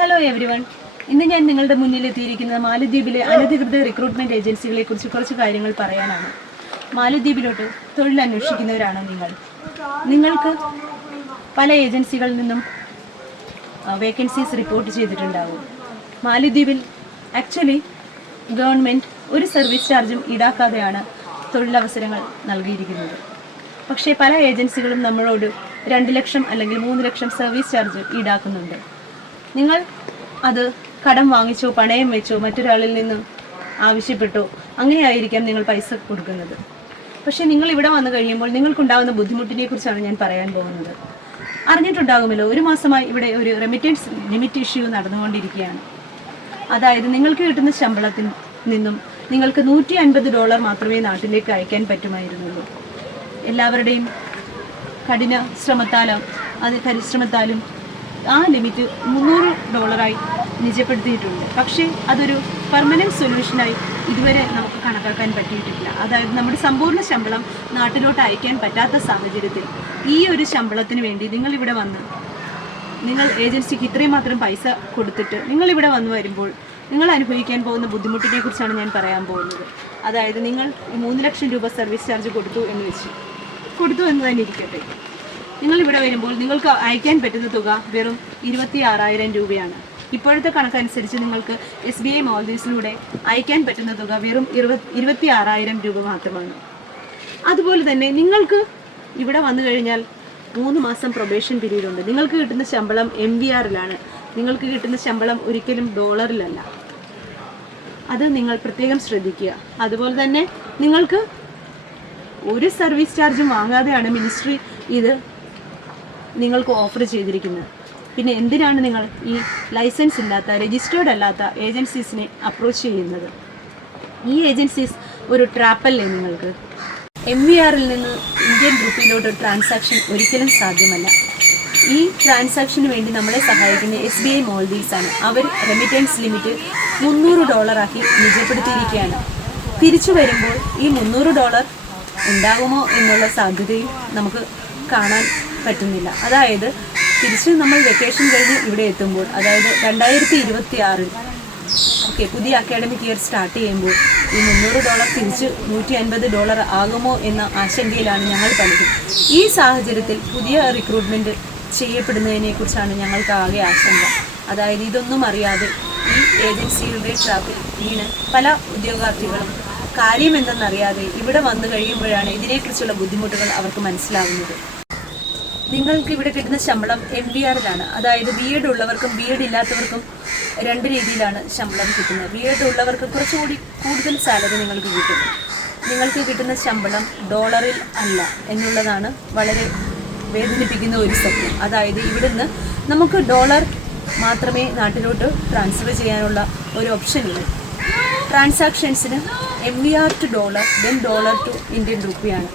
Hello every one ഇന്ന് ഞാൻ നിങ്ങളുടെ മുന്നിൽ എത്തിയിരിക്കുന്നത് മാലദ്വീപിലെ അനധികൃത റിക്രൂട്ട്മെന്റ് ഏജൻസികളെ കുറിച്ച് കുറച്ച് കാര്യങ്ങൾ പറയാനാണ്. മാലദ്വീപിലോട്ട് തൊഴിൽ അന്വേഷിക്കുന്നവരാണോ നിങ്ങൾ? നിങ്ങൾക്ക് പല ഏജൻസികളിൽ നിന്നും വേക്കൻസീസ് റിപ്പോർട്ട് ചെയ്തിട്ടുണ്ടാവും. മാലദ്വീപിൽ ആക്ച്വലി ഗവൺമെന്റ് ഒരു സർവീസ് ചാർജും ഈടാക്കാതെയാണ് തൊഴിലവസരങ്ങൾ നൽകിയിരിക്കുന്നത്. പക്ഷേ പല ഏജൻസികളും നമ്മളോട് രണ്ട് ലക്ഷം അല്ലെങ്കിൽ മൂന്ന് ലക്ഷം സർവീസ് ചാർജ് ഈടാക്കുന്നുണ്ട്. നിങ്ങൾ അത് കടം വാങ്ങിച്ചോ പണയം വെച്ചോ മറ്റൊരാളിൽ നിന്ന് ആവശ്യപ്പെട്ടോ അങ്ങനെയായിരിക്കാം നിങ്ങൾ പൈസ കൊടുക്കുന്നത്. പക്ഷേ നിങ്ങൾ ഇവിടെ വന്നു കഴിയുമ്പോൾ നിങ്ങൾക്കുണ്ടാകുന്ന ബുദ്ധിമുട്ടിനെ കുറിച്ചാണ് ഞാൻ പറയാൻ പോകുന്നത്. അറിഞ്ഞിട്ടുണ്ടാകുമല്ലോ ഒരു മാസമായി ഇവിടെ ഒരു റെമിറ്റൻസ് ലിമിറ്റ് ഇഷ്യൂ നടന്നുകൊണ്ടിരിക്കുകയാണ്. അതായത് നിങ്ങൾക്ക് കിട്ടുന്ന ശമ്പളത്തിൽ നിന്നും നിങ്ങൾക്ക് നൂറ്റി അൻപത് ഡോളർ മാത്രമേ നാട്ടിലേക്ക് അയക്കാൻ പറ്റുമായിരുന്നുള്ളൂ. എല്ലാവരുടെയും കഠിന ശ്രമത്താലും അത് പരിശ്രമത്താലും ആ ലിമിറ്റ് മുന്നൂറ് ഡോളറായി നിജപ്പെടുത്തിയിട്ടുണ്ട്. പക്ഷേ അതൊരു പെർമനന്റ് സൊല്യൂഷനായി ഇതുവരെ നമുക്ക് കണക്കാക്കാൻ പറ്റിയിട്ടില്ല. അതായത് നമ്മുടെ സമ്പൂർണ ശമ്പളം നാട്ടിലോട്ട് അയക്കാൻ പറ്റാത്ത സാഹചര്യത്തിൽ ഈ ഒരു ശമ്പളത്തിന് വേണ്ടി നിങ്ങൾ ഇവിടെ വന്ന് നിങ്ങൾ ഏജൻസിക്ക് ഇത്രയും മാത്രം പൈസ കൊടുത്തിട്ട് നിങ്ങൾ ഇവിടെ വന്നു വരുമ്പോൾ നിങ്ങൾ അനുഭവിക്കാൻ പോകുന്ന ബുദ്ധിമുട്ടിനെ കുറിച്ചാണ് ഞാൻ പറയാൻ പോകുന്നത്. അതായത് നിങ്ങൾ മൂന്ന് ലക്ഷം രൂപ സർവീസ് ചാർജ് കൊടുത്തു എന്ന് വെച്ച് കൊടുത്തു എന്ന് തന്നെ ഇരിക്കട്ടെ. നിങ്ങൾ ഇവിടെ വരുമ്പോൾ നിങ്ങൾക്ക് അയക്കാൻ പറ്റുന്ന തുക വെറും ഇരുപത്തി ആറായിരം രൂപയാണ്. ഇപ്പോഴത്തെ കണക്കനുസരിച്ച് നിങ്ങൾക്ക് എസ് ബി ഐ മോൾഡീസിലൂടെ അയക്കാൻ പറ്റുന്ന തുക വെറും ഇരുപത് ഇരുപത്തി ആറായിരം രൂപ മാത്രമാണ്. അതുപോലെ തന്നെ നിങ്ങൾക്ക് ഇവിടെ വന്നു കഴിഞ്ഞാൽ മൂന്ന് മാസം പ്രൊബേഷൻ പീരീഡ് ഉണ്ട്. നിങ്ങൾക്ക് കിട്ടുന്ന ശമ്പളം എം വി ആറിലാണ് നിങ്ങൾക്ക് കിട്ടുന്ന ശമ്പളം ഒരിക്കലും ഡോളറിലല്ല. അത് നിങ്ങൾ പ്രത്യേകം ശ്രദ്ധിക്കുക. അതുപോലെ തന്നെ നിങ്ങൾക്ക് ഒരു സർവീസ് ചാർജും വാങ്ങാതെയാണ് മിനിസ്ട്രി ഇത് നിങ്ങൾക്ക് ഓഫർ ചെയ്തിരിക്കുന്നത്. പിന്നെ എന്തിനാണ് നിങ്ങൾ ഈ ലൈസൻസ് ഇല്ലാത്ത രജിസ്റ്റേർഡ് അല്ലാത്ത ഏജൻസീസിനെ അപ്രോച്ച് ചെയ്യുന്നത്? ഈ ഏജൻസീസ് ഒരു ട്രാപ്പല്ലേ നിങ്ങൾക്ക്? എം വി ആറിൽ നിന്ന് ഇന്ത്യൻ ഗ്രൂപ്പിലോട്ട് ട്രാൻസാക്ഷൻ ഒരിക്കലും സാധ്യമല്ല. ഈ ട്രാൻസാക്ഷന് വേണ്ടി നമ്മളെ സഹായിക്കുന്ന എസ് ബി ഐ മോൾഡീസ് ആണ്. അവർ റെമിറ്റൻസ് ലിമിറ്റ് മുന്നൂറ് ഡോളറാക്കി നിജപ്പെടുത്തിയിരിക്കുകയാണ്. തിരിച്ചു വരുമ്പോൾ ഈ മുന്നൂറ് ഡോളർ ഉണ്ടാകുമോ എന്നുള്ള സാധ്യതയും നമുക്ക് കാണാൻ പറ്റുന്നില്ല. അതായത് തിരിച്ച് നമ്മൾ വെക്കേഷൻ കഴിഞ്ഞ് ഇവിടെ എത്തുമ്പോൾ അതായത് രണ്ടായിരത്തി ഇരുപത്തി ആറിൽ ഓക്കെ പുതിയ അക്കാഡമിക് ഇയർ സ്റ്റാർട്ട് ചെയ്യുമ്പോൾ ഈ മുന്നൂറ് ഡോളർ തിരിച്ച് നൂറ്റി അൻപത് ഡോളർ ആകുമോ എന്ന ആശങ്കയിലാണ് ഞങ്ങൾ പലരും. ഈ സാഹചര്യത്തിൽ പുതിയ റിക്രൂട്ട്മെന്റ് ചെയ്യപ്പെടുന്നതിനെക്കുറിച്ചാണ് ഞങ്ങൾക്ക് ആകെ ആശങ്ക. അതായത് ഇതൊന്നും അറിയാതെ ഈ ഏജൻസികളുടെ ട്രാപ്പിൽ വീണ് പല ഉദ്യോഗാർത്ഥികളും കാര്യമെന്തെന്നറിയാതെ ഇവിടെ വന്നു കഴിയുമ്പോഴാണ് ഇതിനെക്കുറിച്ചുള്ള ബുദ്ധിമുട്ടുകൾ അവർക്ക് മനസ്സിലാവുന്നത്. നിങ്ങൾക്ക് ഇവിടെ കിട്ടുന്ന ശമ്പളം എം വി ആറിലാണ് അതായത് ബി എഡ് ഉള്ളവർക്കും ബി എഡ് ഇല്ലാത്തവർക്കും രണ്ട് രീതിയിലാണ് ശമ്പളം കിട്ടുന്നത്. ബി എഡ് ഉള്ളവർക്ക് കുറച്ചുകൂടി കൂടുതൽ സാലറി നിങ്ങൾക്ക് കിട്ടും. നിങ്ങൾക്ക് കിട്ടുന്ന ശമ്പളം ഡോളറിൽ അല്ല എന്നുള്ളതാണ് വളരെ വേദനിപ്പിക്കുന്ന ഒരു സത്യം. അതായത് ഇവിടുന്ന് നമുക്ക് ഡോളർ മാത്രമേ നാട്ടിലോട്ട് ട്രാൻസ്ഫർ ചെയ്യാനുള്ള ഒരു ഓപ്ഷൻ ഉള്ളൂ ട്രാൻസാക്ഷൻസിന് M V R to dollar then dollar to Indian റുപ്പിയാണ്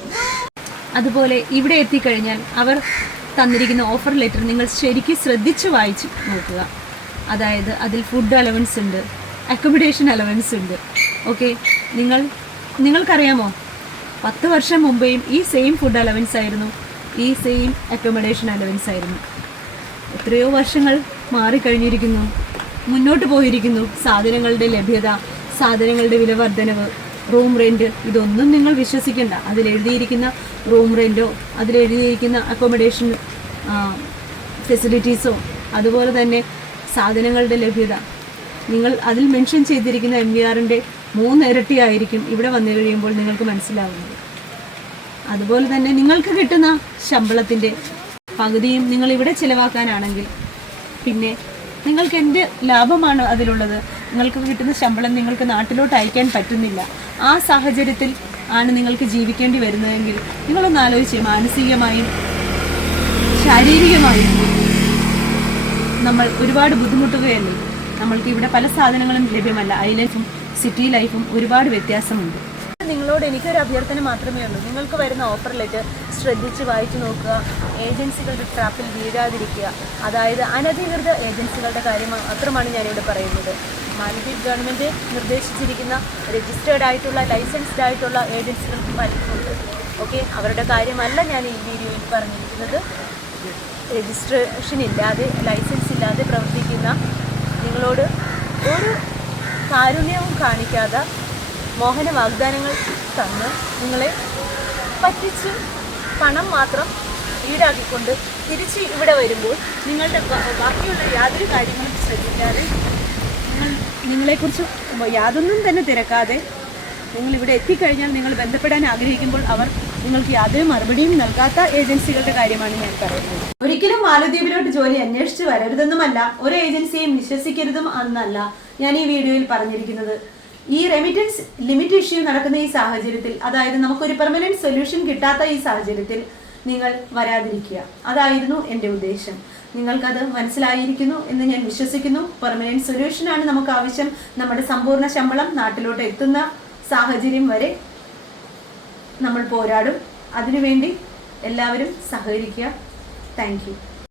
അതുപോലെ ഇവിടെ എത്തിക്കഴിഞ്ഞാൽ അവർ തന്നിരിക്കുന്ന ഓഫർ ലെറ്റർ നിങ്ങൾ ശരിക്കും ശ്രദ്ധിച്ച് വായിച്ച് നോക്കുക. അതായത് അതിൽ ഫുഡ് അലവൻസ് ഉണ്ട് അക്കോമഡേഷൻ അലവൻസ് ഉണ്ട്. ഓക്കെ നിങ്ങൾ നിങ്ങൾക്കറിയാമോ? പത്ത് വർഷം മുമ്പേയും ഈ സെയിം ഫുഡ് അലവൻസ് ആയിരുന്നു ഈ സെയിം അക്കോമഡേഷൻ അലവൻസ് ആയിരുന്നു. എത്രയോ വർഷങ്ങൾ മാറിക്കഴിഞ്ഞിരിക്കുന്നു മുന്നോട്ട് പോയിരിക്കുന്നു സാധനങ്ങളുടെ ലഭ്യത സാധനങ്ങളുടെ വില വർധനവ് റൂം റെന്റ് ഇതൊന്നും നിങ്ങൾ വിശ്വസിക്കേണ്ട. അതിലെഴുതിയിരിക്കുന്ന റൂം റെന്റോ അതിലെഴുതിയിരിക്കുന്ന അക്കോമഡേഷൻ ഫെസിലിറ്റീസോ അതുപോലെ തന്നെ സാധനങ്ങളുടെ ലഭ്യത. നിങ്ങൾ അതിൽ മെൻഷൻ ചെയ്തിരിക്കുന്ന എം വി ആറിന്റെ മൂന്നിരട്ടിയായിരിക്കും ഇവിടെ വന്നു കഴിയുമ്പോൾ നിങ്ങൾക്ക് മനസ്സിലാവുന്നത്. അതുപോലെ തന്നെ നിങ്ങൾക്ക് കിട്ടുന്ന ശമ്പളത്തിന്റെ പകുതിയും നിങ്ങൾ ഇവിടെ ചിലവാക്കാനാണെങ്കിൽ പിന്നെ നിങ്ങൾക്ക് എന്ത് ലാഭമാണ് അതിലുള്ളത്? നിങ്ങൾക്ക് കിട്ടുന്ന ശമ്പളം നിങ്ങൾക്ക് നാട്ടിലോട്ട് അയക്കാൻ പറ്റുന്നില്ല. ആ സാഹചര്യത്തിൽ ആണ് നിങ്ങൾക്ക് ജീവിക്കേണ്ടി വരുന്നതെങ്കിൽ നിങ്ങളൊന്ന് ആലോചിച്ച് മാനസികമായും ശാരീരികമായും നമ്മൾ ഒരുപാട് ബുദ്ധിമുട്ടുകയല്ലേ? നമ്മൾക്ക് ഇവിടെ പല സാധനങ്ങളും ലഭ്യമല്ല. ഐ ലൈഫും സിറ്റി ലൈഫും ഒരുപാട് വ്യത്യാസമുണ്ട്. നിങ്ങളോട് എനിക്കൊരു അഭ്യർത്ഥന മാത്രമേ ഉള്ളൂ. നിങ്ങൾക്ക് വരുന്ന ഓഫർ ലെറ്റർ ശ്രദ്ധിച്ച് വായിച്ചു നോക്കുക. ഏജൻസികളുടെ ട്രാപ്പിൽ വീഴാതിരിക്കുക. അതായത് അനധികൃത ഏജൻസികളുടെ കാര്യം മാത്രമാണ് ഞാനിവിടെ പറയുന്നത്. മാലദ്വീപ് ഗവൺമെന്റ് നിർദ്ദേശിച്ചിരിക്കുന്ന രജിസ്റ്റേർഡ് ആയിട്ടുള്ള ലൈസൻസ്ഡ് ആയിട്ടുള്ള ഏജൻസികൾക്ക് പലരുണ്ട് ഓക്കെ അവരുടെ കാര്യമല്ല ഞാൻ ഈ വീഡിയോയിൽ പറഞ്ഞിരിക്കുന്നത്. രജിസ്ട്രേഷൻ ഇല്ലാതെ ലൈസൻസ് ഇല്ലാതെ പ്രവർത്തിക്കുന്ന നിങ്ങളോട് ഒരു കാരുണ്യവും കാണിക്കാതെ മോഹന വാഗ്ദാനങ്ങൾ തന്ന് നിങ്ങളെ പറ്റിച്ച് പണം മാത്രം ഈടാക്കിക്കൊണ്ട് തിരിച്ച് ഇവിടെ വരുമ്പോൾ നിങ്ങളുടെ ബാക്കിയുള്ള യാതൊരു കാര്യങ്ങളും ശ്രദ്ധിക്കാതെ നിങ്ങളെക്കുറിച്ച് യാതൊന്നും തന്നെ തിരക്കാതെ നിങ്ങൾ ഇവിടെ എത്തിക്കഴിഞ്ഞാൽ നിങ്ങൾ ബന്ധപ്പെടാൻ ആഗ്രഹിക്കുമ്പോൾ അവർ നിങ്ങൾക്ക് യാതൊരു മറുപടിയും നൽകാത്ത ഏജൻസികളുടെ കാര്യമാണ് ഞാൻ പറയുന്നത്. ഒരിക്കലും മാലദ്വീപിലോട്ട് ജോലി അന്വേഷിച്ച് വരരുതെന്നുമല്ല ഒരു ഏജൻസിയെയും വിശ്വസിക്കരുതും എന്നല്ല ഞാൻ ഈ വീഡിയോയിൽ പറഞ്ഞിരിക്കുന്നത്. ഈ റെമിറ്റൻസ് ലിമിറ്റ് ഇഷ്യൂ നടക്കുന്ന ഈ സാഹചര്യത്തിൽ അതായത് നമുക്കൊരു പെർമനന്റ് സൊല്യൂഷൻ കിട്ടാത്ത ഈ സാഹചര്യത്തിൽ നിങ്ങൾ വരാതിരിക്കുക. അതായിരുന്നു എന്റെ ഉദ്ദേശം. നിങ്ങൾക്കത് മനസ്സിലായിരിക്കുന്നു എന്ന് ഞാൻ വിശ്വസിക്കുന്നു. പെർമനന്റ് സൊല്യൂഷനാണ് നമുക്ക് ആവശ്യം. നമ്മുടെ സമ്പൂർണ ശമ്പളം നാട്ടിലോട്ട് എത്തുന്ന സാഹചര്യം വരെ നമ്മൾ പോരാടും. അതിനുവേണ്ടി എല്ലാവരും സഹകരിക്കുക. താങ്ക്